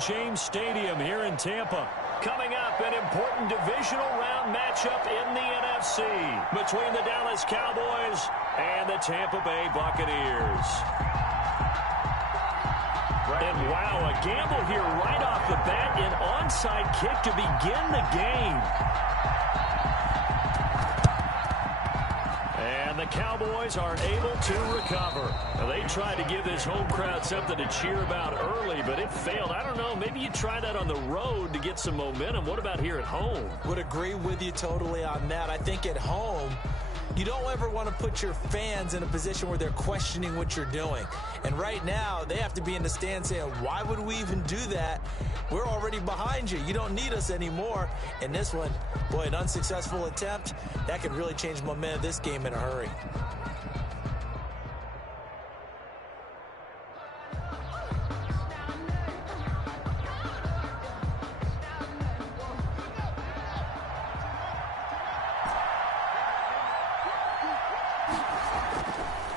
Raymond James Stadium here in Tampa. Coming up, an important divisional round matchup in the NFC between the Dallas Cowboys and the Tampa Bay Buccaneers. And wow, a gamble here right off the bat, an onside kick to begin the game. And the Cowboys are able to recover. Now, they tried to give this home crowd something to cheer about early, but it failed. I don't know, maybe you try that on the road to get some momentum. What about here at home? Would agree with you totally on that. I think at home, you don't ever want to put your fans in a position where they're questioning what you're doing. And right now, they have to be in the stand saying, why would we even do that? We're already behind you. You don't need us anymore. And this one, boy, an unsuccessful attempt, that could really change the momentum of this game in a hurry.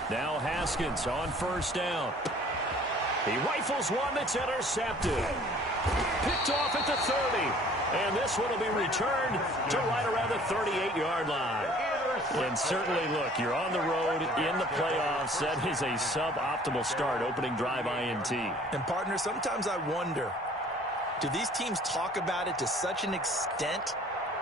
Now Haskins on first down. He rifles one that's intercepted. Picked off at the 30. And this one will be returned to right around the 38-yard line. And certainly, look, you're on the road in the playoffs. That is a suboptimal start, opening drive INT. And, partner, sometimes I wonder, do these teams talk about it to such an extent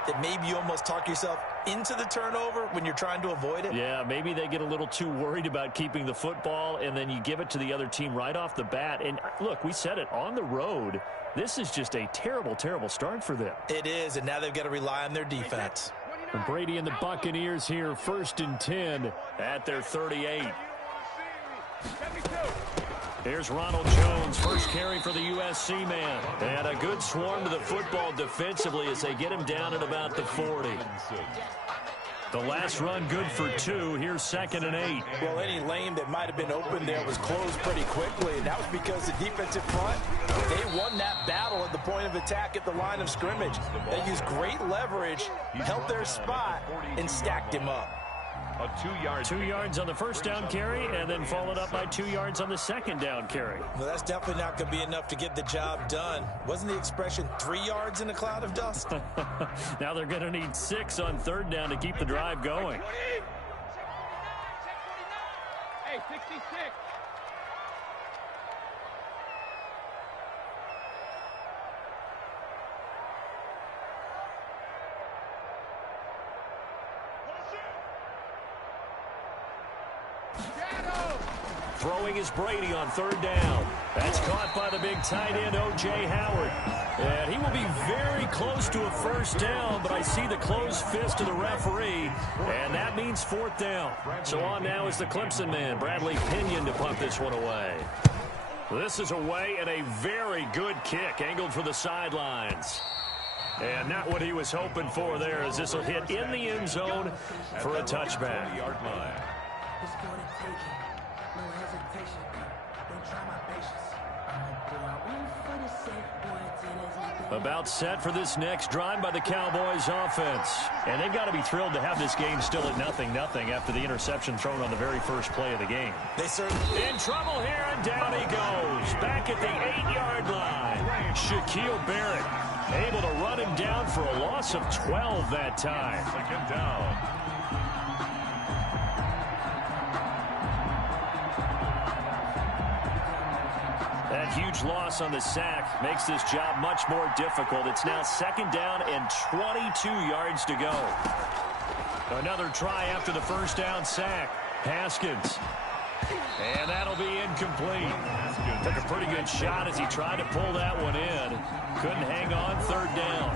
that maybe you almost talk yourself into the turnover when you're trying to avoid it? Yeah, maybe they get a little too worried about keeping the football, and then you give it to the other team right off the bat. And, look, we said it, on the road, this is just a terrible, terrible start for them. It is, and now they've got to rely on their defense. And Brady and the Buccaneers here, 1st and 10 at their 38. Here's Ronald Jones, first carry for the USC man. And a good swarm to the football defensively as they get him down at about the 40. The last run good for 2. Here's 2nd and 8. Well, any lane that might have been open there was closed pretty quickly, and that was because the defensive front, they won that battle at the point of attack at the line of scrimmage. They used great leverage, held their spot, and stacked him up. 2 yards on the first down carry, and then followed up by 2 yards on the second down carry. Well, that's definitely not going to be enough to get the job done. Wasn't the expression 3 yards in a cloud of dust? Now they're going to need 6 on 3rd down to keep the drive going. Hey, 66. Throwing is Brady on 3rd down. That's caught by the big tight end, O.J. Howard. And he will be very close to a 1st down, but I see the closed fist of the referee, and that means 4th down. So on now is the Clemson man, Bradley Pinion, to punt this one away. This is away, and a very good kick, angled for the sidelines. And not what he was hoping for there, as this will hit in the end zone for a touchback. About set for this next drive by the Cowboys offense. And they've got to be thrilled to have this game still at 0-0 after the interception thrown on the very first play of the game. They certainly in trouble here, and down he goes. Back at the 8-yard line. Shaquille Barrett able to run him down for a loss of 12 that time. 2nd down. That huge loss on the sack makes this job much more difficult. It's now 2nd down and 22 yards to go. Another try after the 1st down sack. Haskins. And that'll be incomplete. Took a pretty good shot as he tried to pull that one in. Couldn't hang on 3rd down.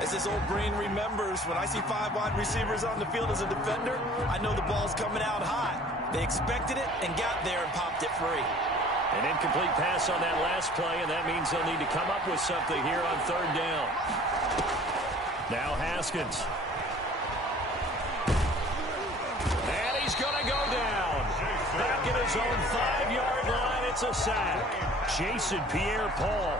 As this old brain remembers, when I see 5 wide receivers on the field as a defender, I know the ball's coming out hot. They expected it and got there and popped it free. An incomplete pass on that last play, and that means they'll need to come up with something here on 3rd down. Now Haskins. And he's going to go down. Back at his own 5-yard line, it's a sack. Jason Pierre-Paul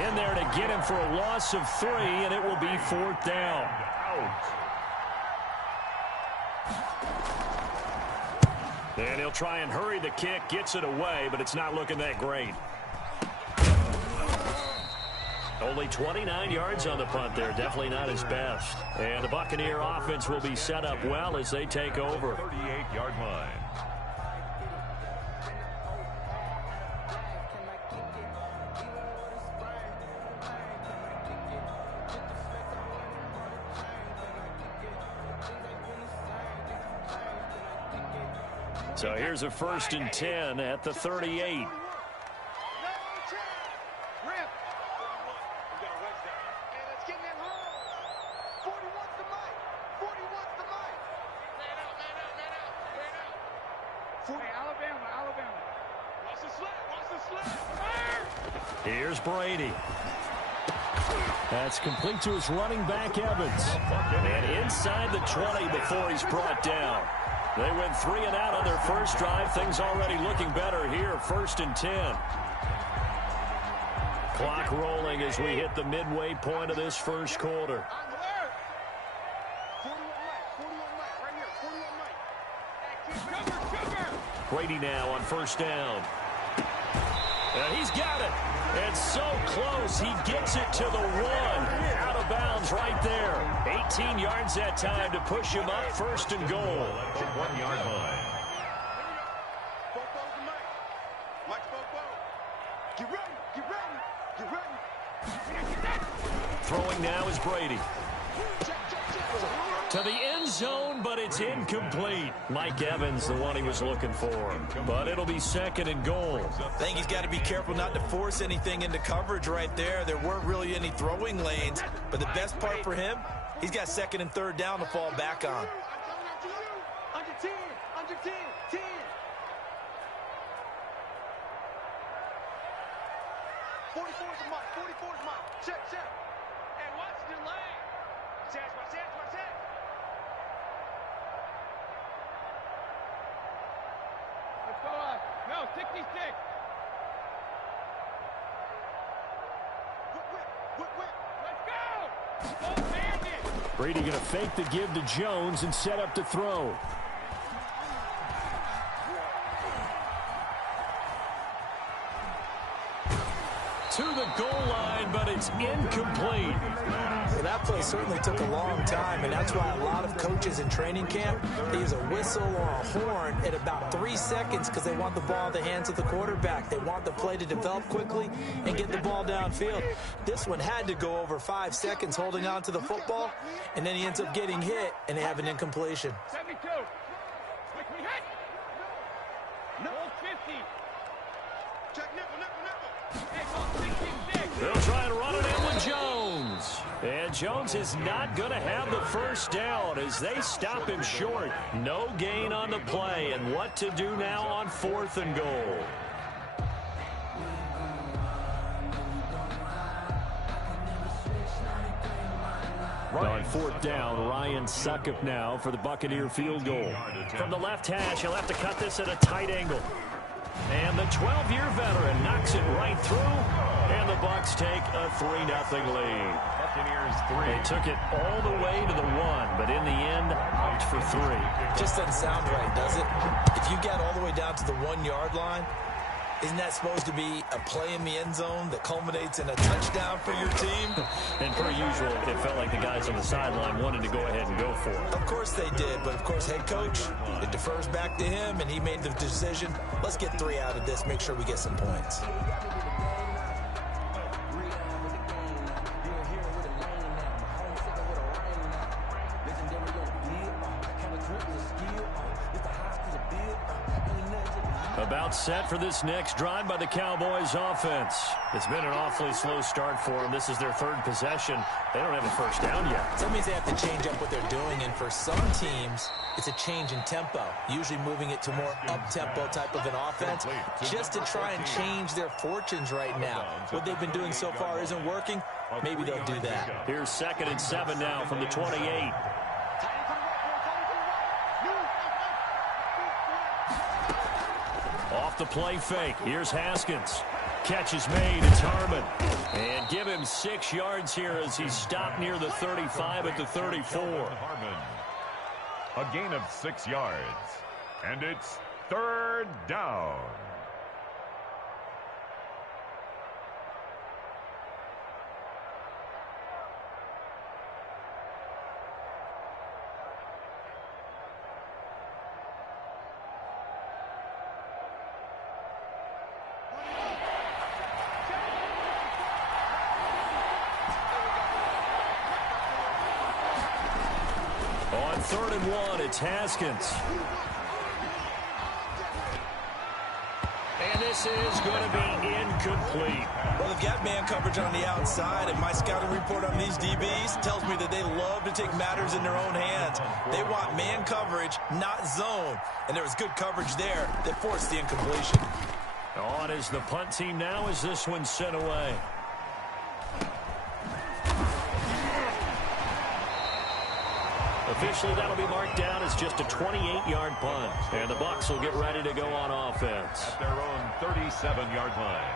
in there to get him for a loss of 3, and it will be 4th down. And he'll try and hurry the kick, gets it away, but it's not looking that great. Only 29 yards on the punt there. Definitely not his best. And the Buccaneer offense will be set up well as they take over. 38-yard line. So here's a 1st and 10 at the 38. Here's Brady. That's complete to his running back, Evans. And inside the 20 before he's brought down. They went 3 and out on their first drive. Things already looking better here. 1st and 10. Clock rolling as we hit the midway point of this first quarter. Brady now on 1st down. And he's got it. And so close. He gets it to the 1. Out of bounds right there. 18 yards that time to push him up 1st and goal. 1-yard line. Throwing now is Brady. To the end zone, but it's incomplete. Mike Evans, the one he was looking for. But it'll be 2nd and goal. I think he's got to be careful not to force anything into coverage right there. There weren't really any throwing lanes. But the best part for him, he's got 2nd and 3rd down to fall back on. Under 10, under 10, 10. 44's a mark, 44's a mark. Check, check. Hey, watch the lane. Watch that. Let's go up. No, 66. Whip. Let's go. Go bandit. Brady going to fake the give to Jones and set up to throw. To the goal line, but it's incomplete. Well, that play certainly took a long time, and that's why a lot of coaches in training camp, they use a whistle or a horn at about 3 seconds because they want the ball in the hands of the quarterback. They want the play to develop quickly and get the ball downfield. This one had to go over 5 seconds holding on to the football, and then he ends up getting hit, and they have an incompletion. 72. Quickly hit. No, 50. Check nickel. Hey, go 66. They'll try and run it in with Jones. And Jones is not going to have the 1st down as they stop him short. No gain on the play. And what to do now on 4th and goal. On 4th down, Ryan Suckup now for the Buccaneer field goal. From the left hash, he'll have to cut this at a tight angle. And the 12-year veteran knocks it right through. And the Bucs take a 3-0 lead. Buccaneers 3. They took it all the way to the 1, but in the end, out for 3. Just doesn't sound right, does it? If you get all the way down to the 1-yard line, isn't that supposed to be a play in the end zone that culminates in a touchdown for your team? And per usual, it felt like the guys on the sideline wanted to go ahead and go for it. Of course they did, but of course head coach, it defers back to him, and he made the decision. Let's get 3 out of this, make sure we get some points. About set for this next drive by the Cowboys offense. It's been an awfully slow start for them. This is their 3rd possession. They don't have a 1st down yet. That means they have to change up what they're doing, and for some teams, it's a change in tempo, usually moving it to more up-tempo type of an offense, just to try and change their fortunes right now. What they've been doing so far isn't working. Maybe they'll do that. Here's 2nd and 7 now from the 28. Off the play fake. Here's Haskins. Catch is made. It's Harmon. And give him 6 yards here as he's stopped near the 35 at the 34. Harmon. A gain of 6 yards. And it's 3rd down. on 3rd and 1. It's Haskins. And this is going to be incomplete. Well, they've got man coverage on the outside, and my scouting report on these DBs tells me that they love to take matters in their own hands. They want man coverage, not zone. And there was good coverage there that forced the incompletion. On is the punt team now as this one's sent away. Officially, that'll be marked down as just a 28-yard punt. And the Bucs will get ready to go on offense. At their own 37-yard line.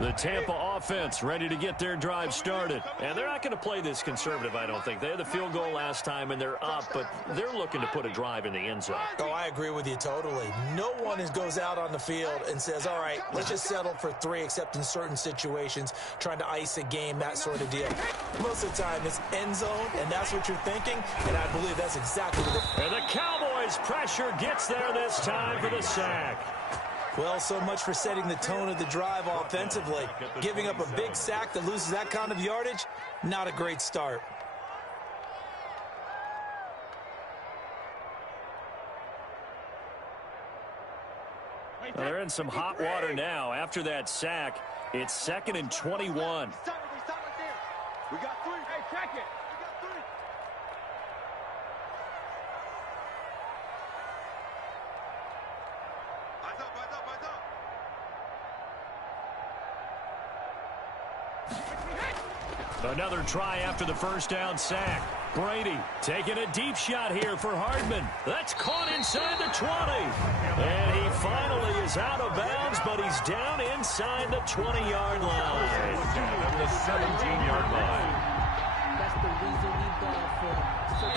The Tampa offense ready to get their drive started. And they're not going to play this conservative, I don't think. They had the field goal last time, and they're up, but they're looking to put a drive in the end zone. Oh, I agree with you totally. No one goes out on the field and says, all right, let's just settle for 3, except in certain situations, trying to ice a game, that sort of deal. Most of the time, it's end zone, and that's what you're thinking, and I believe that's exactly what And the Cowboys' pressure gets there this time for the sack. Well, so much for setting the tone of the drive offensively. Giving up a big sack that loses that kind of yardage, not a great start. Well, they're in some hot water now. After that sack, it's 2nd and 21. Stop right there. We got 3. Hey, check it. We got 3. Eyes up, eyes up, eyes up. Another try after the first down sack. Brady taking a deep shot here for Hardman. That's caught inside the 20. And he finally is out of bounds, but he's down inside the 20-yard line. At the 17-yard line.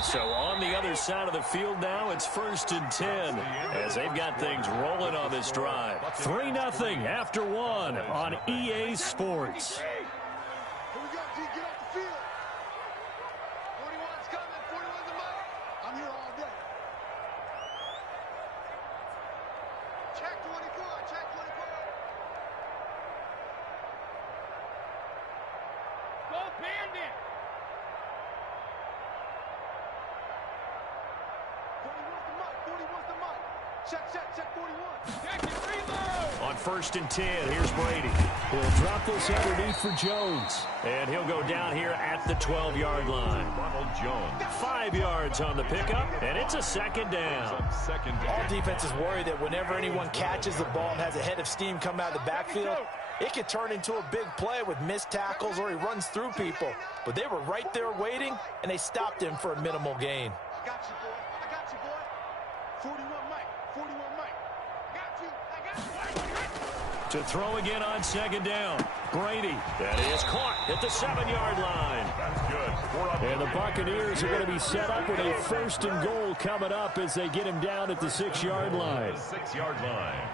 So on the other side of the field now, it's 1st and 10 as they've got things rolling on this drive. 3-0 after 1 on EA Sports. Here we go, G. Get off the field. 41's coming. 41's the mic. I'm here all day. Check 24. Check 24. Go Bandit. 41's the mic. 41's the mic. Check 41. Check it, reload. On 1st and 10, here's Brady. He'll drop this underneath for Jones. And he'll go down here at the 12-yard line. Ronald Jones. 5 yards on the pickup, and it's a 2nd down. All defenses worry that whenever anyone catches the ball and has a head of steam come out of the backfield, it could turn into a big play with missed tackles or he runs through people. But they were right there waiting, and they stopped him for a minimal gain. I got you, boy. I got you, boy. 41 Mike. 41 Mike. I got you. I got you. To throw again on 2nd down. Brady. That is caught at the 7-yard line. That's good. And the Buccaneers are going to be set up with a 1st and goal coming up as they get him down at the 6-yard line. 6-yard line.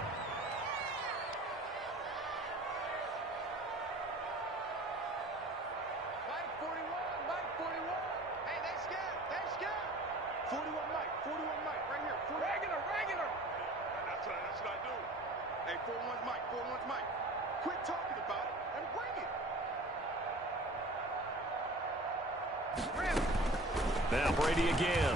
Mike 41. Mike 41. Hey, they scared. They scared. 41 Mike. 41 Mike. Right here. Regular. That's what I do. Hey, 41's Mike. 41's Mike. Quit talking about it and bring it. Now Brady again.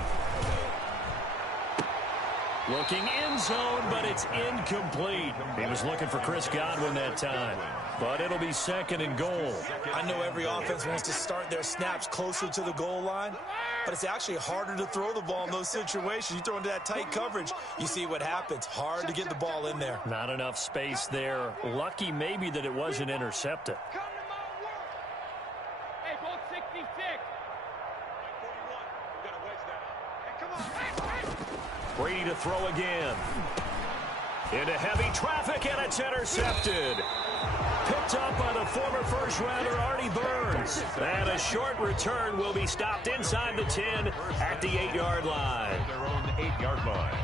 Looking end zone, but it's incomplete. He was looking for Chris Godwin that time. But it'll be 2nd and goal. I know every offense wants to start their snaps closer to the goal line, but it's actually harder to throw the ball in those situations. You throw into that tight coverage, you see what happens. Hard to get the ball in there. Not enough space there. Lucky maybe that it wasn't intercepted. Come to my work. Hey, both 66. 41. We got a wedge down. Hey, come on. Brady to throw again. Into heavy traffic, and it's intercepted. Picked up by the former first-rounder Artie Burns. And a short return will be stopped inside the 10 at the 8-yard line. Their own 8-yard line.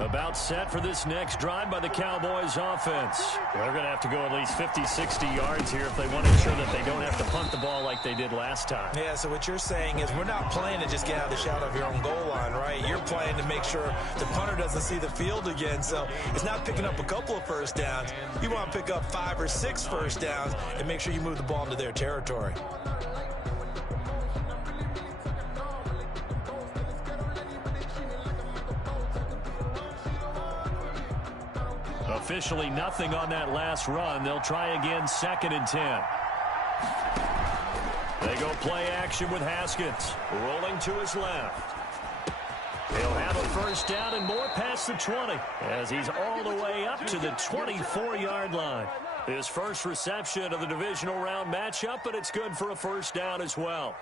About set for this next drive by the Cowboys offense. They're going to have to go at least 50, 60 yards here if they want to ensure that they don't have to punt the ball like they did last time. Yeah, so what you're saying is we're not playing to just get out of the shadow of your own goal line, right? You're playing to make sure the punter doesn't see the field again. So it's not picking up a couple of first downs. You want to pick up 5 or 6 first downs and make sure you move the ball into their territory. Officially nothing on that last run. They'll try again, 2nd and 10. They go play action with Haskins. Rolling to his left. He'll have a first down and more past the 20 as he's all the way up to the 24-yard line. His first reception of the divisional round matchup, but it's good for a first down as well.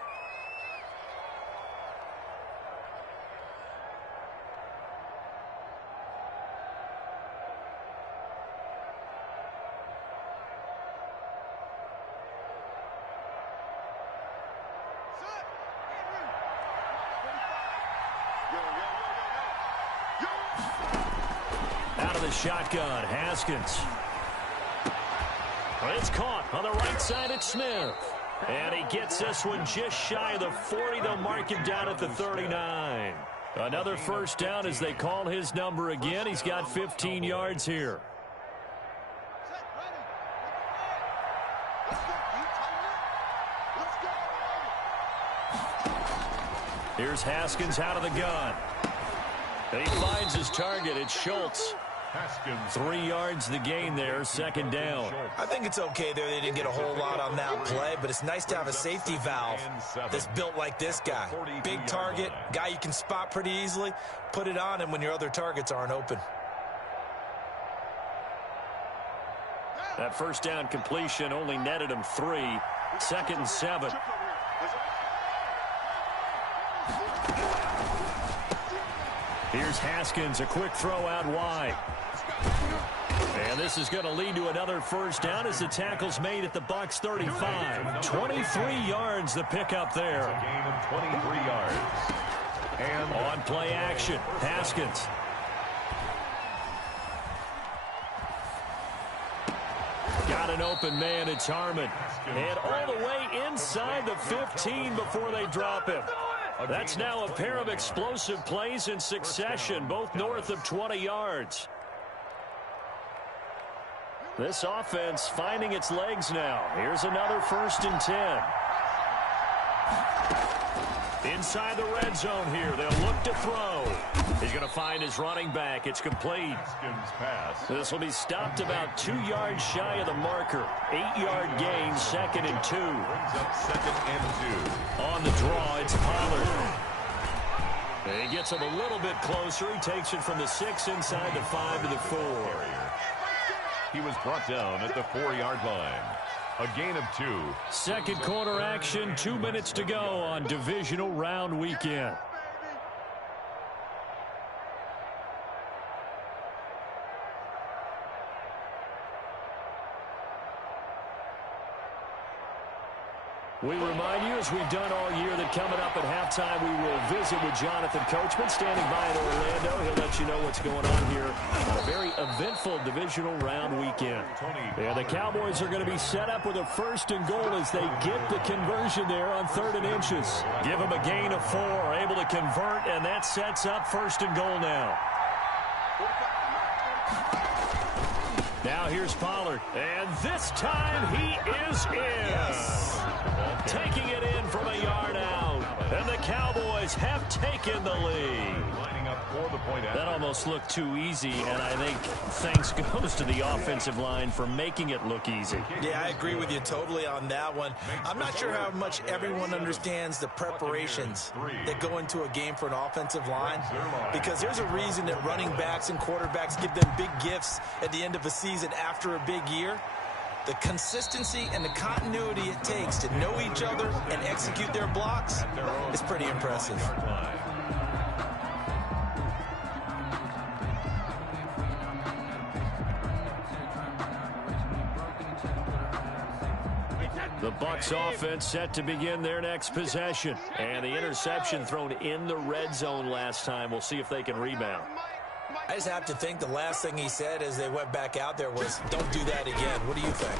Out of the shotgun, Haskins. It's caught on the right side at Smith. And he gets this one just shy of the 40. They'll mark him down at the 39. Another first down as they call his number again. He's got 15 yards here. Here's Haskins out of the gun. And he finds his target. It's Schultz. 3 yards the gain there, 2nd down. I think it's okay there. They didn't get a whole lot on that play, but it's nice to have a safety valve that's built like this guy. Big target, guy you can spot pretty easily. Put it on him when your other targets aren't open. That first down completion only netted him 3. 2nd and 7. Here's Haskins, a quick throw out wide. And this is going to lead to another first down as the tackle's made at the Bucs 35. 23 yards the pickup there. A gain of 23 yards. And on play action, Haskins. Got an open man, it's Harmon. And all the way inside the 15 before they drop him. That's now a pair of explosive plays in succession, both north of 20 yards. This offense finding its legs now. Here's another 1st and 10. Inside the red zone here. They'll look to throw. He's going to find his running back. It's complete. This will be stopped about 2 yards shy of the marker. 8-yard gain, 2nd and 2. Brings up 2nd and 2. On the draw, it's Pollard. He gets him a little bit closer. He takes it from the 6 inside the 5 to the 4. He was brought down at the 4-yard line. A gain of 2. Second quarter action, 2 minutes to go on divisional round weekend. We remind you, as we've done all year, that coming up at halftime, we will visit with Jonathan Coachman, standing by in Orlando. He'll let you know what's going on here on a very eventful divisional round weekend. Yeah, the Cowboys are going to be set up with a 1st and goal as they get the conversion there on 3rd and inches. Give them a gain of 4, able to convert, and that sets up 1st and goal now. Now here's Pollard, and this time he is in. Yes. Taking it in from a yard out, and the Cowboys have taken the lead. That almost looked too easy, and I think thanks goes to the offensive line for making it look easy. Yeah, I agree with you totally on that one. I'm not sure how much everyone understands the preparations that go into a game for an offensive line, because there's a reason that running backs and quarterbacks give them big gifts at the end of a season after a big year. The consistency and the continuity it takes to know each other and execute their blocks is pretty impressive. The Bucs offense set to begin their next possession. And the interception thrown in the red zone last time. We'll see if they can rebound. I just have to think the last thing he said as they went back out there was, don't do that again. What do you think?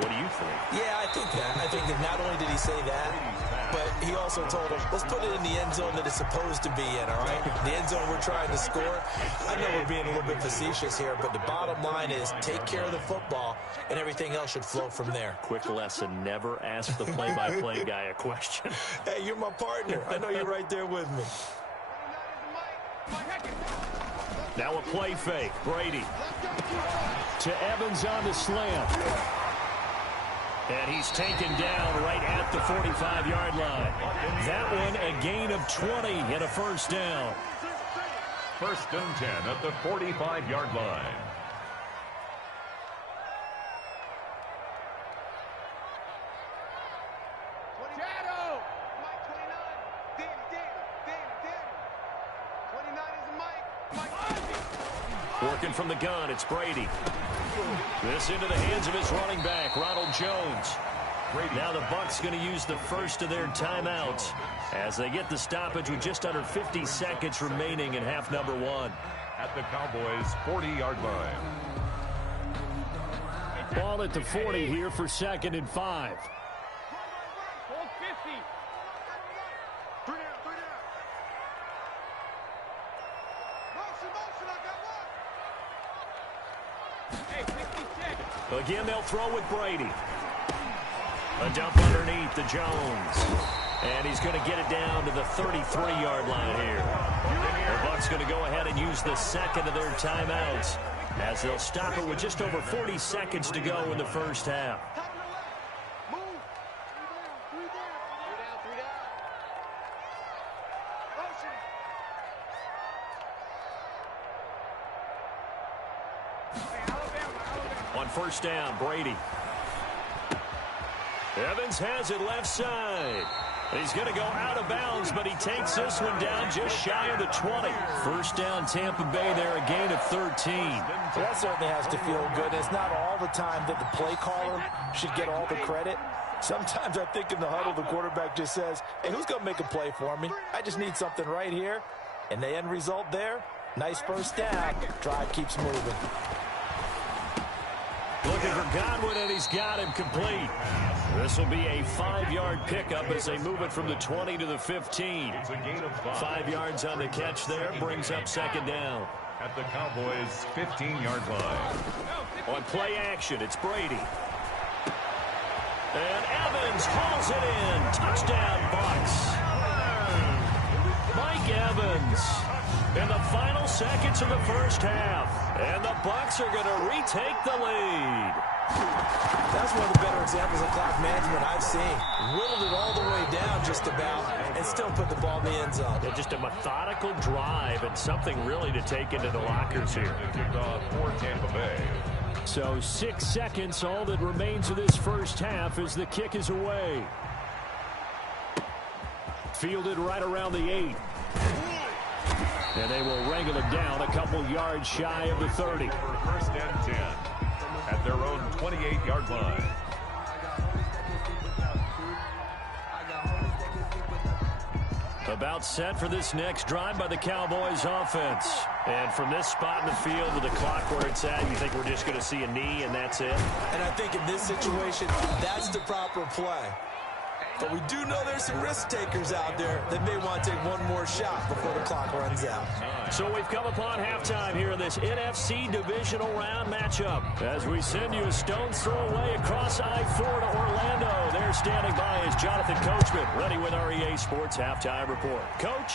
What do you think? Yeah, I think that. I think that not only did he say that, but he also told him, let's put it in the end zone that it's supposed to be in, all right? The end zone we're trying to score. I know we're being a little bit facetious here, but the bottom line is take care of the football, and everything else should flow from there. Quick lesson, never ask the play-by-play guy a question. Hey, you're my partner. I know you're right there with me. Now a play fake. Brady to Evans on the slant. And he's taken down right at the 45-yard line. That one a gain of 20 and a first down. First and 10 at the 45-yard line. Working from the gun, it's Brady. This into the hands of his running back, Ronald Jones. Now the Bucs going to use the first of their timeouts as they get the stoppage with just under 50 seconds remaining in half number one. At the Cowboys' 40-yard line. Ball at the 40 here for 2nd and 5. Again, they'll throw with Brady. A dump underneath to Jones. And he's going to get it down to the 33-yard line here. The Bucs going to go ahead and use the second of their timeouts as they'll stop it with just over 40 seconds to go in the first half. On first down, Brady. Evans has it left side. He's going to go out of bounds, but he takes this one down just shy of the 20. First down, Tampa Bay there, a gain of 13. That certainly has to feel good. It's not all the time that the play caller should get all the credit. Sometimes I think in the huddle, the quarterback just says, hey, who's going to make a play for me? I just need something right here. And the end result there, nice first down. Drive keeps moving. Looking for Godwin, and he's got him complete. This will be a 5-yard pickup as they move it from the 20 to the 15. It's a gain of 5. 5 yards on the catch there, brings up second down. At the Cowboys' 15-yard line. On play action, it's Brady. And Evans hauls it in. Touchdown, Bucs. Mike Evans in the final seconds of the first half. And the Bucs are going to retake the lead. That's one of the better examples of clock management I've seen. Whittled it all the way down just about and still put the ball in the end zone. Yeah, just a methodical drive and something really to take into the lockers here. Kickoff for Tampa Bay. So 6 seconds, all that remains of this first half as the kick is away. Fielded right around the 8. And they will wrangle it down a couple yards shy of the 30. First and 10 at their own 28-yard line. About set for this next drive by the Cowboys offense. And from this spot in the field with the clock where it's at, you think we're just going to see a knee and that's it? And I think in this situation, that's the proper play. But we do know there's some risk takers out there that may want to take one more shot before the clock runs out. So we've come upon halftime here in this NFC divisional round matchup. As we send you a stone's throw away across I-4 to Orlando. There standing by is Jonathan Coachman, ready with our EA Sports Halftime Report. Coach?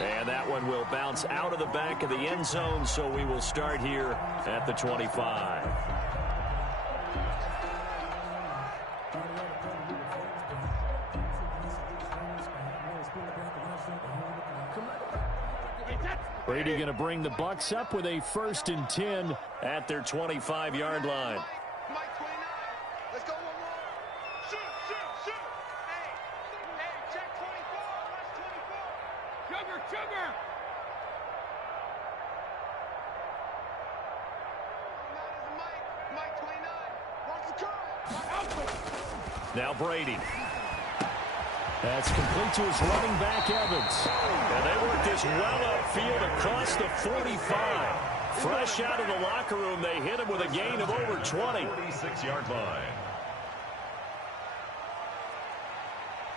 And that one will bounce out of the back of the end zone, so we will start here at the 25. Brady going to bring the Bucs up with a 1st and 10 at their 25-yard line. Mike 29. Let's go one more. Shoot, shoot, shoot. Hey, check 24. Watch 24. Sugar, sugar. Mike 29. Watch the curl. Now Brady. That's complete to his running back, Evans. And they work this well upfield across the 45. Fresh out of the locker room, they hit him with a gain of over 20. 46-yard line.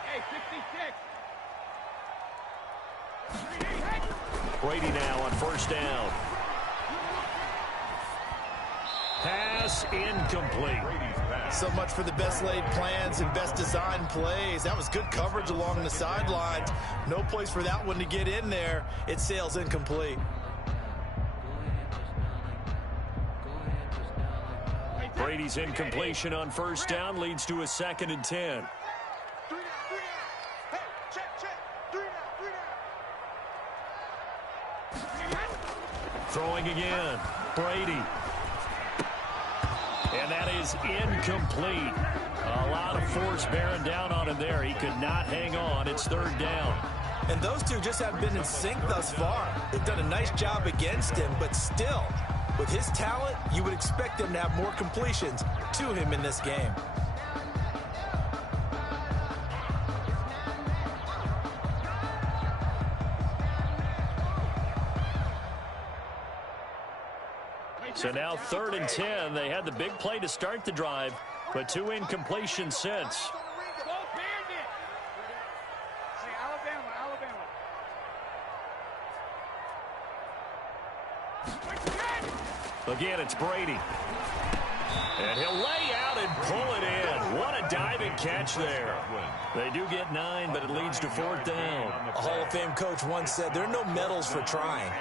Hey, 66. Brady now on first down. Pass incomplete. So much for the best laid plans and best designed plays. That was good coverage along the sidelines. No place for that one to get in there. It sails incomplete. Brady's incompletion on first down leads to a 2nd and 10. Hey, check. 3 down. Throwing again. Brady. And that is incomplete. A lot of force bearing down on him there. He could not hang on. It's 3rd down. And those two just haven't been in sync thus far. They've done a nice job against him, but still, with his talent, you would expect them to have more completions to him in this game. So now 3rd and 10. They had the big play to start the drive, but 2 incompletions since. Go Bandit. See, Alabama. Again, it's Brady. And he'll lay out and pull it in. What a diving catch there. They do get 9, but it leads to 4th down. A Hall of Fame coach once said, there are no medals for trying.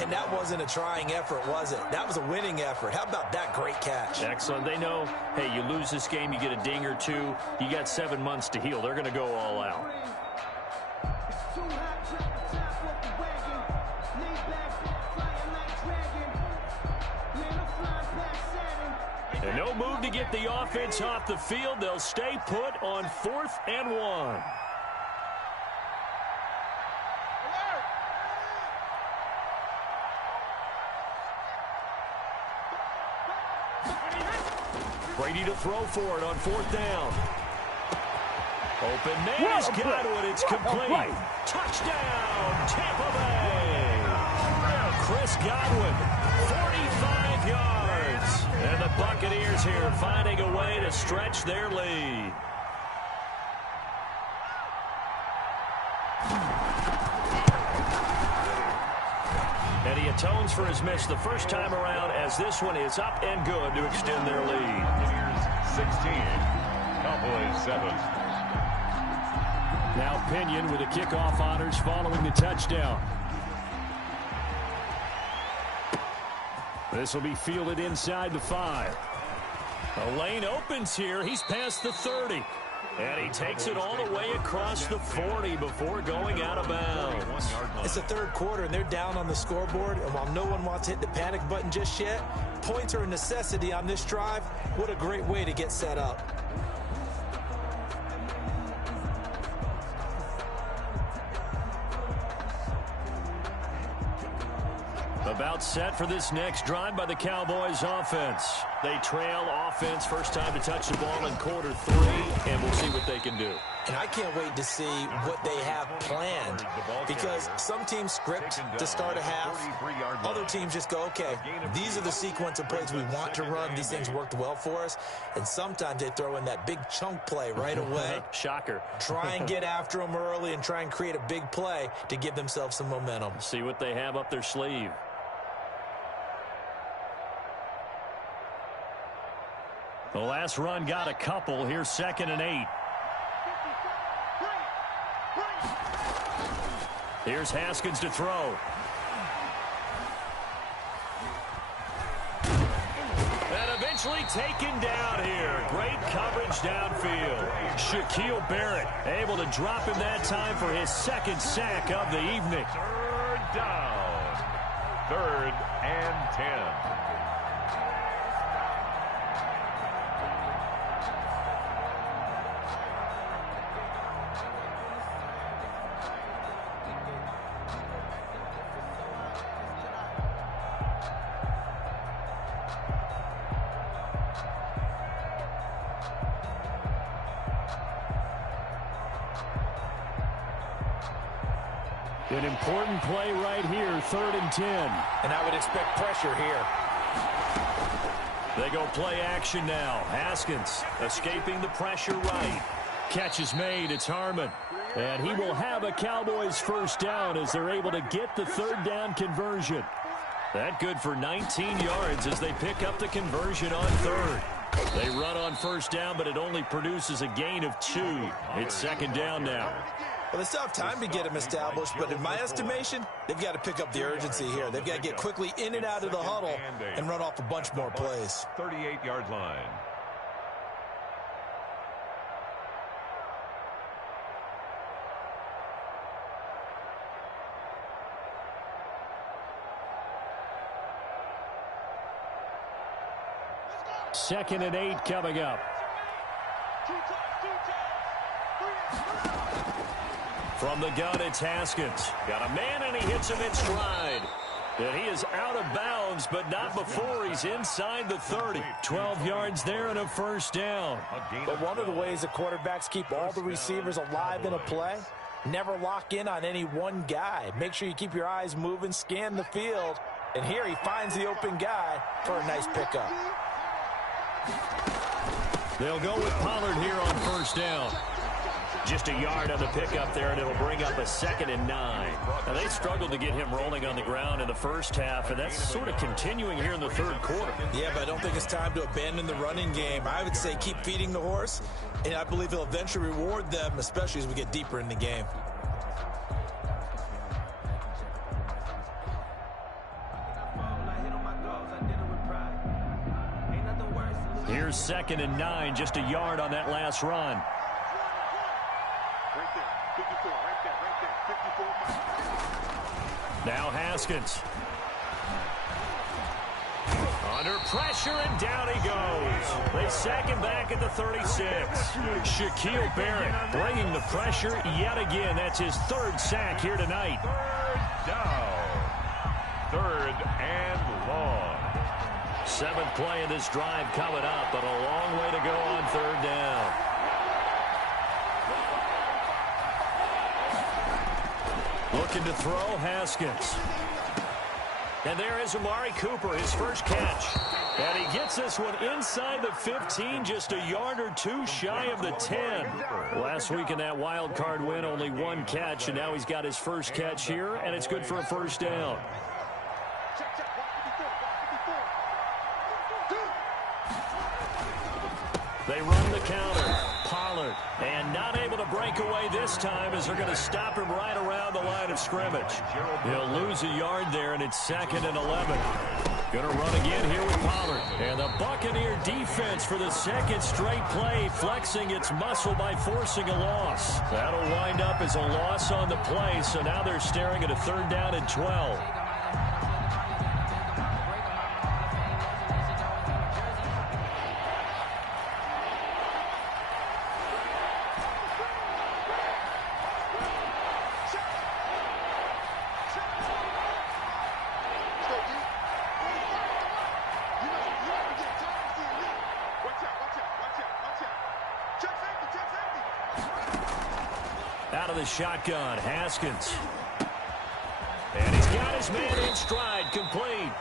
And that wasn't a trying effort, was it? That was a winning effort. How about that great catch? Excellent. They know, hey, you lose this game, you get a ding or 2. You got 7 months to heal. They're going to go all out. And no move to get the offense off the field. They'll stay put on 4th and 1. Brady to throw for it on 4th down. Open man has got it. It's complete. Touchdown, Tampa Bay. Chris Godwin, 45 yards. And the Buccaneers here finding a way to stretch their lead. And he atones for his miss the first time around, as this one is up and good to extend their lead. 16, Cowboys 7. Now Pinion with the kickoff honors following the touchdown. This will be fielded inside the 5. A lane opens here. He's past the 30. And he takes it all the way across the 40 before going out of bounds. It's the 3rd quarter, and they're down on the scoreboard. And while no one wants to hit the panic button just yet, points are a necessity on this drive. What a great way to get set up. About set for this next drive by the Cowboys offense. They trail offense first time to touch the ball in quarter 3, and we'll see what they can do. And I can't wait to see what they have planned, because some teams script to start a half. Other teams just go, okay, these are the sequence of plays we want to run. These things worked well for us. And sometimes they throw in that big chunk play right away. Shocker. Try and get after them early and try and create a big play to give themselves some momentum. See what they have up their sleeve. The last run got a couple. Here's 2nd and 8. Here's Haskins to throw. And eventually taken down here. Great coverage downfield. Shaquille Barrett able to drop him that time for his 2nd sack of the evening. 3rd down. 3rd and 10. An important play right here, 3rd and 10. And I would expect pressure here. They go play action now. Haskins escaping the pressure right. Catch is made. It's Harmon. And he will have a Cowboys first down as they're able to get the 3rd down conversion. That good for 19 yards as they pick up the conversion on 3rd. They run on first down, but it only produces a gain of 2. It's 2nd down now. Well, they still have time to get him established, but in my estimation, they've got to pick up the urgency here. They've got to get quickly in and out of the huddle and run off a bunch more plays. 38-yard line. Second and 8 coming up. From the gun, it's Haskins. Got a man, and he hits him in stride. And he is out of bounds, but not before he's inside the 30. 12 yards there and a first down. But one of the ways that quarterbacks keep all the receivers alive in a play, never lock in on any one guy. Make sure you keep your eyes moving, scan the field. And here he finds the open guy for a nice pickup. They'll go with Pollard here on first down. Just a yard on the pickup there, and it'll bring up a 2nd and 9. Now, they struggled to get him rolling on the ground in the first half, and that's sort of continuing here in the 3rd quarter. Yeah, but I don't think it's time to abandon the running game. I would say keep feeding the horse, and I believe he'll eventually reward them, especially as we get deeper in the game. Here's 2nd and 9, just a yard on that last run. Right there, 54, right there, 54. Now Haskins. Under pressure, and down he goes. They sack him back at the 36. Shaquille Barrett bringing the pressure yet again. That's his 3rd sack here tonight. 3rd down. 3rd and long. 7th play of this drive coming up, but a long way to go on 3rd down. Looking to throw, Haskins. And there is Amari Cooper, his first catch. And he gets this one inside the 15, just a yard or 2 shy of the 10. Last week in that wild card win, only 1 catch, and now he's got his first catch here, and it's good for a first down. They run the counter. Pollard. And not able to break away this time as they're going to stop him right around the line of scrimmage. He'll lose a yard there, and it's 2nd and 11. Going to run again here with Pollard. And the Buccaneer defense for the 2nd straight play, flexing its muscle by forcing a loss. That'll wind up as a loss on the play, so now they're staring at a 3rd down and 12. Out of the shotgun, Haskins. And he's got his man in stride, complete.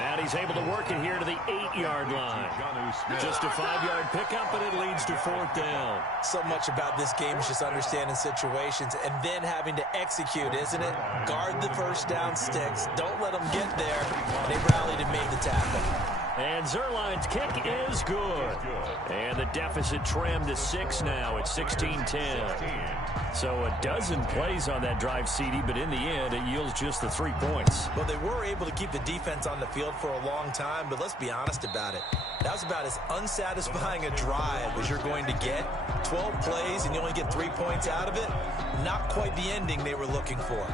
And he's able to work it here to the 8-yard line. Just a 5-yard pickup, and it leads to 4th down. So much about this game is just understanding situations and then having to execute, isn't it? Guard the first down sticks. Don't let them get there. And they rallied and made the tackle. And Zerline's kick is good. And the deficit trimmed to 6 now at 16-10. So a dozen plays on that drive, CD, but in the end, it yields just the 3 points. Well, they were able to keep the defense on the field for a long time, but let's be honest about it. That was about as unsatisfying a drive as you're going to get. 12 plays and you only get 3 points out of it. Not quite the ending they were looking for.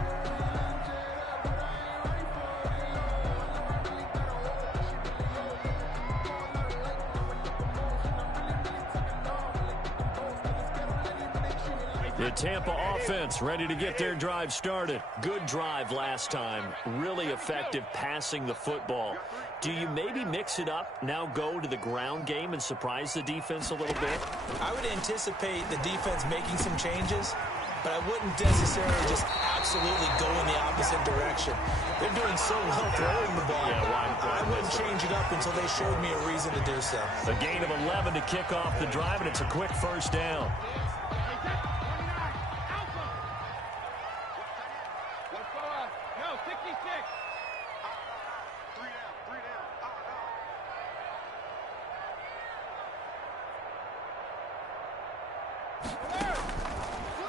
The Tampa offense ready to get their drive started. Good drive last time. Really effective passing the football. Do you maybe mix it up, now go to the ground game and surprise the defense a little bit? I would anticipate the defense making some changes. but I wouldn't necessarily just absolutely go in the opposite direction. They're doing so well throwing the ball. I wouldn't change it up until they showed me a reason to do so. A gain of 11 to kick off the drive, and it's a quick first down.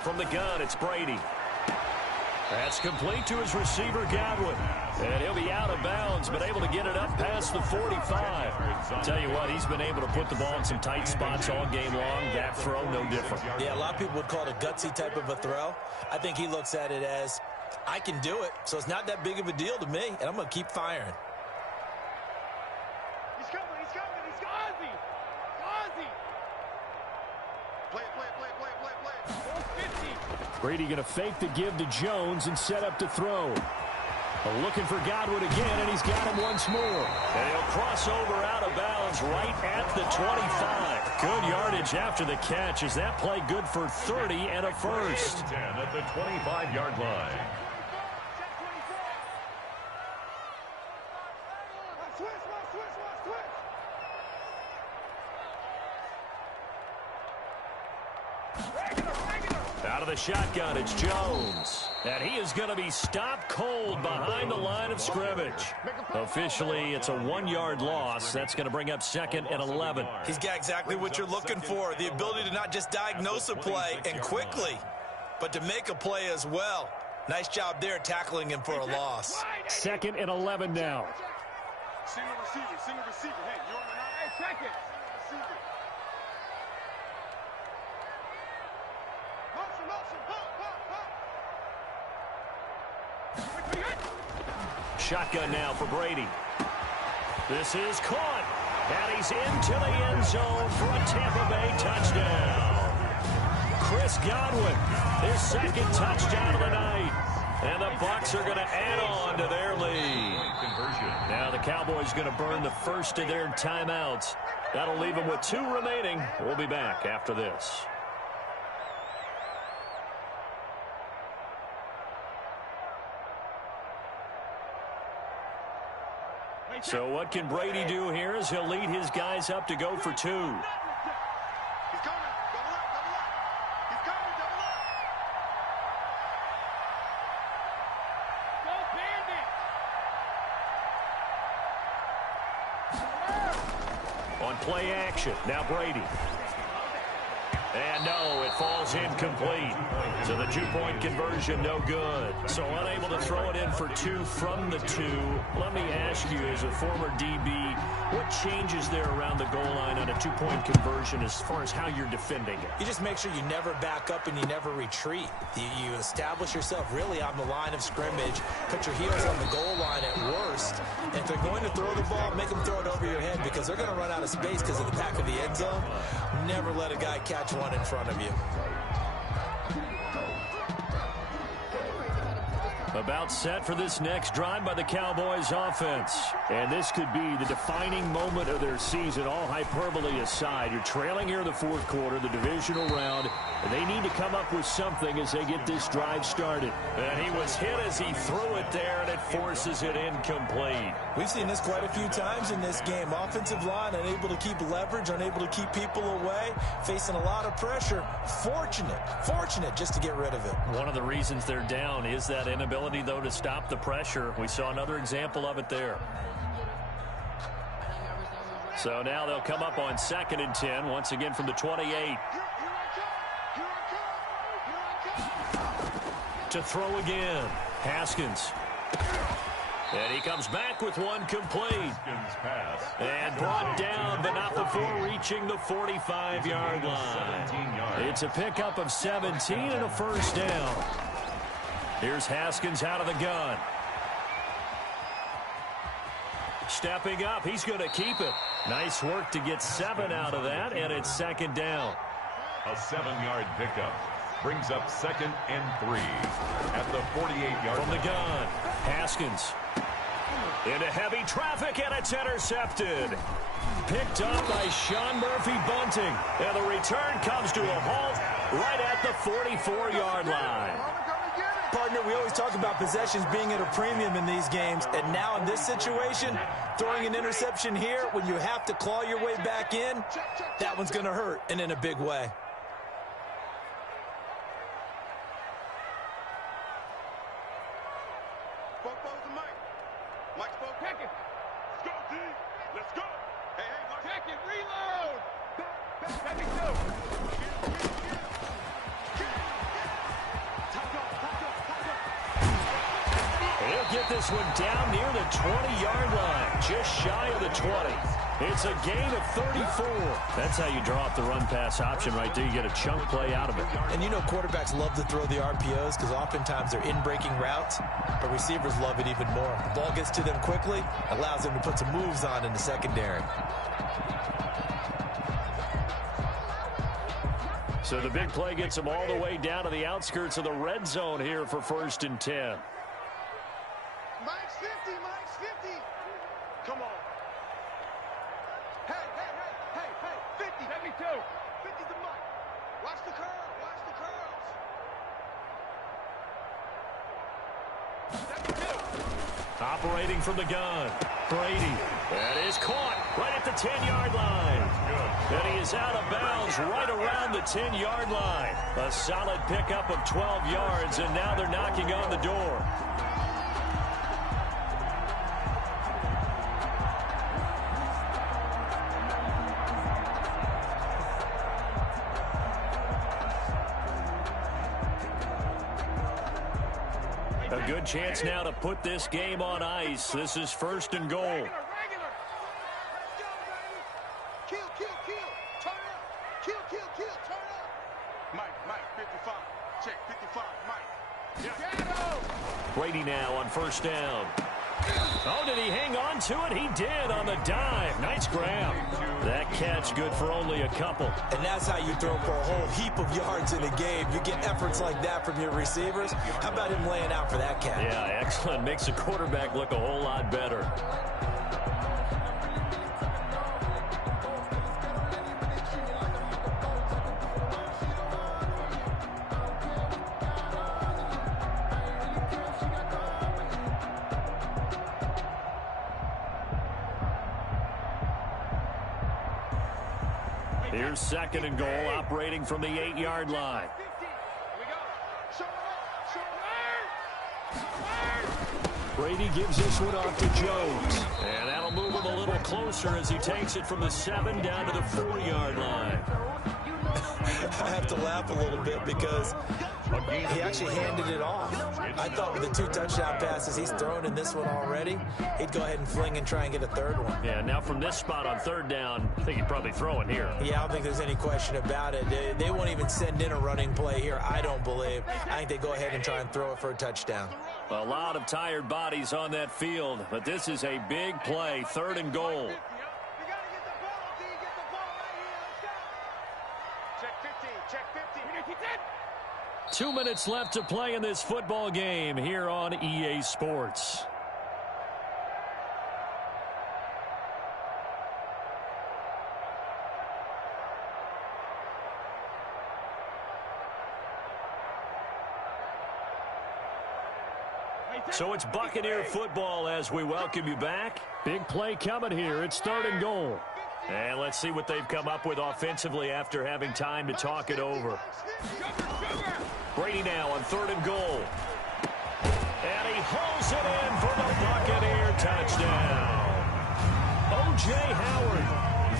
From the gun, it's Brady. That's complete to his receiver, Godwin. And he'll be out of bounds, but able to get it up past the 45. Tell you what, he's been able to put the ball in some tight spots all game long. That throw, no different. Yeah, a lot of people would call it a gutsy type of a throw. I think he looks at it as, I can do it, so it's not that big of a deal to me, and I'm going to keep firing. He's coming, he's coming, he's coming. Ozzy! Play it, play it, play it, play it, play it, play it. 50. Brady going to fake the give to Jones and set up to throw. Looking for Godwin again, and he's got him once more. And he'll cross over out of bounds right at the 25. Good yardage after the catch. Is that play good for 30 and a first? 10 at the 25-yard line. Out of the shotgun, it's Jones. And he is going to be stopped cold behind the line of scrimmage. Officially, it's a 1-yard loss. That's going to bring up 2nd and 11. He's got exactly what you're looking for, the ability to not just diagnose a play and quickly, but to make a play as well. Nice job there tackling him for a loss. 2nd and 11 now. Single receiver. Hey, you're on the line. Hey, check it. Receiver. Shotgun now for Brady. This is caught. And he's into the end zone for a Tampa Bay touchdown. Chris Godwin, his 2nd touchdown of the night. And the Bucs are going to add on to their lead. Now the Cowboys going to burn the first of their timeouts. That'll leave them with 2 remaining. We'll be back after this. So what can Brady do here as he'll lead his guys up to go for 2. He's coming. Double up. He's coming. Double up. Go bandit. On play action, now Brady. And no, it falls incomplete. So the 2-point conversion, no good. So unable to throw it in for 2 from the 2. Let me ask you, as a former DB, what changes there around the goal line on a 2-point conversion as far as how you're defending it? You just make sure you never back up and you never retreat. You establish yourself really on the line of scrimmage, put your heels on the goal line at worst. And if they're going to throw the ball, make them throw it over your head because they're going to run out of space because of the back of the end zone. Never let a guy catch one in front of you. About set for this next drive by the Cowboys offense. And this could be the defining moment of their season, all hyperbole aside. You're trailing here in the 4th quarter, the divisional round, and they need to come up with something as they get this drive started. And he was hit as he threw it there, and it forces it incomplete. We've seen this quite a few times in this game. Offensive line unable to keep leverage, unable to keep people away, facing a lot of pressure. Fortunate just to get rid of it. One of the reasons they're down is that inability, though, to stop the pressure. We saw another example of it there. So now they'll come up on 2nd and 10, once again from the 28. To throw again, Haskins. And he comes back with one complete. And brought down, but not before reaching the 45-yard line. It's a pickup of 17 and a first down. Here's Haskins out of the gun. Stepping up, he's going to keep it. Nice work to get 7 out of that, and it's 2nd down. A 7-yard pickup brings up 2nd and 3 at the 48-yard line. From the gun, Haskins. Into heavy traffic, and it's intercepted. Picked up by Sean Murphy-Bunting. And the return comes to a halt right at the 44-yard line. Partner, we always talk about possessions being at a premium in these games, and now in this situation, throwing an interception here when you have to claw your way back in, that one's going to hurt, and in a big way. Let's go. Hey, check it, reload. Let me go. He'll get this one down near the 20-yard line, just shy of the 20. It's a gain of 34. That's how you draw up the run-pass option right there. You get a chunk play out of it. And you know quarterbacks love to throw the RPOs because oftentimes they're in-breaking routes, but receivers love it even more. The ball gets to them quickly, allows them to put some moves on in the secondary. So the big play gets them all the way down to the outskirts of the red zone here for 1st and 10. Mike's 50, Mike's 50. Come on. Hey, 50. 72. 50's the Mike. Watch the curl, watch the curls. 72. Operating from the gun, Brady. That is caught right at the 10-yard line. And he is out of bounds right around the 10-yard line. A solid pickup of 12 yards, and now they're knocking on the door. A good chance now to put this game on ice. This is 1st and goal. Regular. Let's go, baby. Kill. Turn up. Kill. Turn up. Mike, 55. Check, 55. Mike. Yeah. Brady now on 1st down. Oh, did he hang on to it? He did on the dive. Nice grab. That catch good for only a couple. And that's how you throw for a whole heap of yards in a game. You get efforts like that from your receivers. How about him laying out for that catch? Yeah, excellent. Makes the quarterback look a whole lot better. Here's 2nd and goal, operating from the 8-yard line. Brady gives this one off to Jones. And that'll move him a little closer as he takes it from the 7 down to the 4-yard line. I have to laugh a little bit because he actually handed it off. I thought with the 2 touchdown passes he's thrown in this one already, he'd go ahead and fling and try and get a 3rd one. Yeah, now from this spot on 3rd down, I think he'd probably throw it here. Yeah, I don't think there's any question about it. They won't even send in a running play here, I don't believe. I think they go ahead and try and throw it for a touchdown. A lot of tired bodies on that field, but this is a big play, 3rd and goal. Check 50. 2 minutes left to play in this football game here on EA Sports. So it's Buccaneer football as we welcome you back. Big play coming here. It's 3rd and goal. And let's see what they've come up with offensively after having time to talk it over. Brady now on 3rd and goal. And he hauls it in for the Buccaneer touchdown. O.J. Howard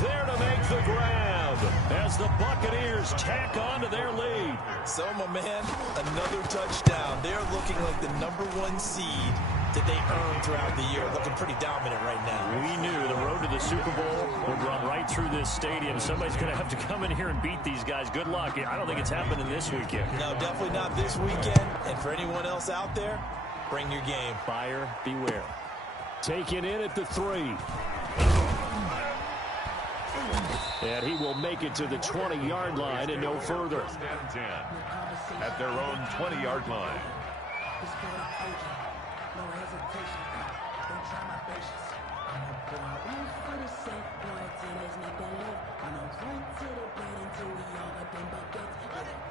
there to make the grab as the Buccaneers tack on to their lead. So, my man, another touchdown. They're looking like the #1 seed that they earned throughout the year. Looking pretty dominant right now. We knew the road to the Super Bowl would run right through this stadium. Somebody's going to have to come in here and beat these guys. Good luck. I don't think it's happening this weekend. No, definitely not this weekend. And for anyone else out there, bring your game. Buyer beware. Taken in at the 3. And he will make it to the 20-yard line and no further. At their own 20-yard line.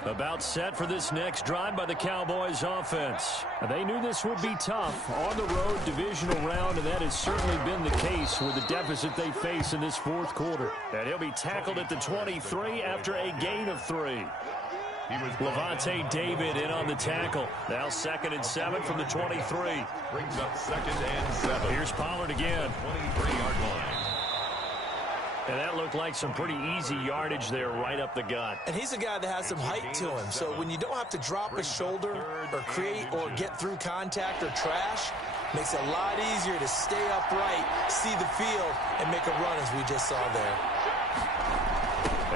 About set for this next drive by the Cowboys offense. They knew this would be tough on the road divisional round, and that has certainly been the case with the deficit they face in this fourth quarter. And he'll be tackled at the 23 after a gain of 3. Levante David in on the tackle. Now 2nd and 7 from the 23. Brings up 2nd and 7. Here's Pollard again. 23-yard line. And that looked like some pretty easy yardage there right up the gut. And he's a guy that has some height to him. So when you don't have to drop a shoulder or create or get through contact or trash, makes it a lot easier to stay upright, see the field, and make a run as we just saw there.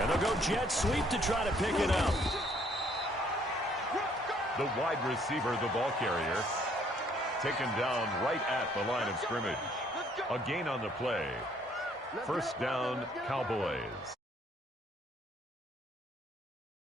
And they'll go jet sweep to try to pick it up. The wide receiver, the ball carrier, taken down right at the line of scrimmage. A gain on the play. 1st down, Cowboys.